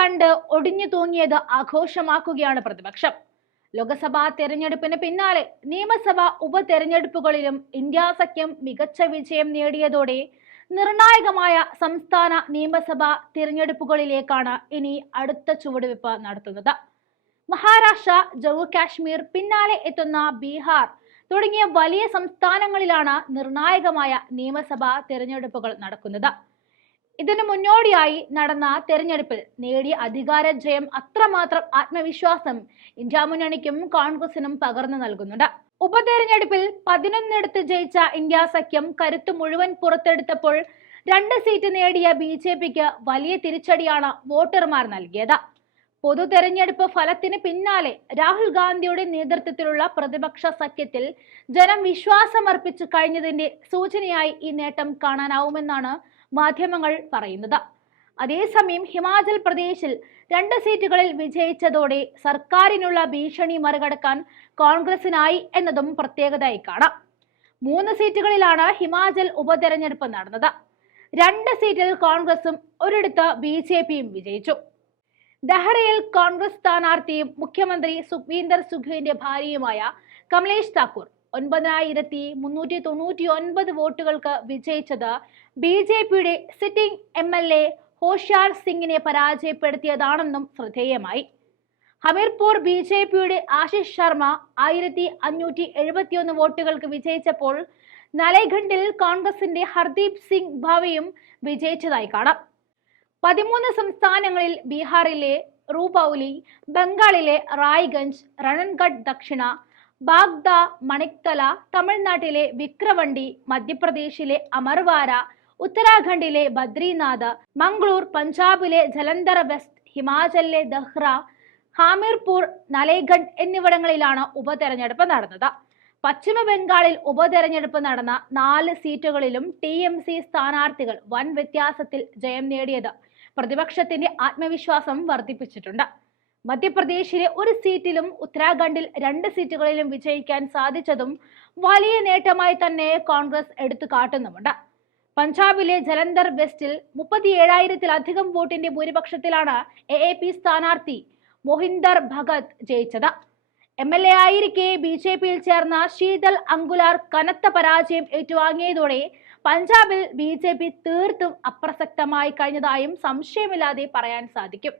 കണ്ട് ഒടിഞ്ഞു തൂങ്ങിയത് ആഘോഷമാക്കുകയാണ് പ്രതിപക്ഷം. ലോക്സഭാ തെരഞ്ഞെടുപ്പിന് പിന്നാലെ നിയമസഭാ ഉപതെരഞ്ഞെടുപ്പുകളിലും ഇന്ത്യ സഖ്യം മികച്ച വിജയം നേടിയതോടെ നിർണായകമായ സംസ്ഥാന നിയമസഭാ തിരഞ്ഞെടുപ്പുകളിലേക്കാണ് ഇനി അടുത്ത ചുവടുവെപ്പ് നടത്തുന്നത്. മഹാരാഷ്ട്ര, ജമ്മു കാശ്മീർ, പിന്നാലെ എത്തുന്ന ബീഹാർ തുടങ്ങിയ വലിയ സംസ്ഥാനങ്ങളിലാണ് നിർണായകമായ നിയമസഭാ തിരഞ്ഞെടുപ്പുകൾ നടക്കുന്നത്. ഇതിനു മുന്നോടിയായി നടന്ന തെരഞ്ഞെടുപ്പിൽ നേടിയ അധികാര ജയം അത്രമാത്രം ആത്മവിശ്വാസം ഇന്ത്യ മുന്നണിക്കും കോൺഗ്രസിനും പകർന്നു നൽകുന്നുണ്ട്. ഉപതെരഞ്ഞെടുപ്പിൽ 11 ജയിച്ച ഇന്ത്യ സഖ്യം കരുത്ത് മുഴുവൻ പുറത്തെടുത്തപ്പോൾ 2 സീറ്റ് നേടിയ BJPക്ക് വലിയ തിരിച്ചടിയാണ് വോട്ടർമാർ നൽകിയത്. പൊതു തെരഞ്ഞെടുപ്പ് ഫലത്തിന് പിന്നാലെ രാഹുൽ ഗാന്ധിയുടെ നേതൃത്വത്തിലുള്ള പ്രതിപക്ഷ സഖ്യത്തിൽ ജനം വിശ്വാസമർപ്പിച്ചു കഴിഞ്ഞതിന്റെ സൂചനയായി ഈ നേട്ടം കാണാനാവുമെന്നാണ് മാധ്യമങ്ങൾ പറയുന്നത്. അതേസമയം ഹിമാചൽ പ്രദേശിൽ 2 സീറ്റുകളിൽ വിജയിച്ചതോടെ സർക്കാരിനുള്ള ഭീഷണി മറികടക്കാൻ കോൺഗ്രസിനായി എന്നതും പ്രത്യേകതയായി കാണാം. 3 സീറ്റുകളിലാണ് ഹിമാചൽ ഉപതെരഞ്ഞെടുപ്പ് നടന്നത്. 2 സീറ്റിൽ കോൺഗ്രസും ഒരിടത്ത് BJPയും വിജയിച്ചു. ദഹ്റയിൽ കോൺഗ്രസ് സ്ഥാനാർത്ഥിയും മുഖ്യമന്ത്രി സുഖ്വീന്ദർ സുഖിന്റെ ഭാര്യയുമായ കമലേഷ് താക്കൂർ 9399 വോട്ടുകൾക്ക് വിജയിച്ചത് BJPയുടെ സിറ്റിംഗ് MLA ഹോഷിയാർ സിംഗിനെ പരാജയപ്പെടുത്തിയതാണെന്നും ശ്രദ്ധേയമായി. ഹമീർപൂർ BJPയുടെ ആശിഷ് ശർമ്മ 1571 വോട്ടുകൾക്ക് വിജയിച്ചപ്പോൾ നാലേഖണ്ഡിൽ കോൺഗ്രസിന്റെ ഹർദീപ് സിംഗ് ഭാവയും വിജയിച്ചതായി കാണാം. 13 സംസ്ഥാനങ്ങളിൽ ബീഹാറിലെ റൂപൌലി, ബംഗാളിലെ റായ്ഗഞ്ച്, രണൻഗഡ് ദക്ഷിണ, ബാഗ്ദ, മണിക്തല, തമിഴ്നാട്ടിലെ വിക്രവണ്ടി, മധ്യപ്രദേശിലെ അമർവാര, ഉത്തരാഖണ്ഡിലെ ബദ്രിനാഥ്, മംഗളൂർ, പഞ്ചാബിലെ ജലന്ധർ വെസ്റ്റ്, ഹിമാചലിലെ ദഹ്റ, ഹാമിർപൂർ, നാലേഗഡ് എന്നിവിടങ്ങളിലാണ് ഉപതെരഞ്ഞെടുപ്പ് നടന്നത്. പശ്ചിമ ബംഗാളിൽ ഉപതെരഞ്ഞെടുപ്പ് നടന്ന 4 സീറ്റുകളിലും TMC സ്ഥാനാർത്ഥികൾ വൻ വ്യത്യാസത്തിൽ ജയം നേടിയത് പ്രതിപക്ഷത്തിന്റെ ആത്മവിശ്വാസം വർദ്ധിപ്പിച്ചിട്ടുണ്ട്. മധ്യപ്രദേശിലെ 1 സീറ്റിലും ഉത്തരാഖണ്ഡിൽ 2 സീറ്റുകളിലും വിജയിക്കാൻ സാധിച്ചതും വലിയ നേട്ടമായി തന്നെ കോൺഗ്രസ് എടുത്തു കാട്ടുന്നുമുണ്ട്. പഞ്ചാബിലെ ജലന്ധർ വെസ്റ്റിൽ 37,000-ലധികം വോട്ടിന്റെ ഭൂരിപക്ഷത്തിലാണ് AAP സ്ഥാനാർത്ഥി മോഹിന്ദർ ഭഗത് ജയിച്ചത്. MLA ആയിരിക്കെ BJPയിൽ ചേർന്ന ശീതൽ അങ്കുലാർ കനത്ത പരാജയം ഏറ്റുവാങ്ങിയതോടെ പഞ്ചാബിൽ BJP തീർത്തും അപ്രസക്തമായി കഴിഞ്ഞതായും സംശയമില്ലാതെ പറയാൻ സാധിക്കും.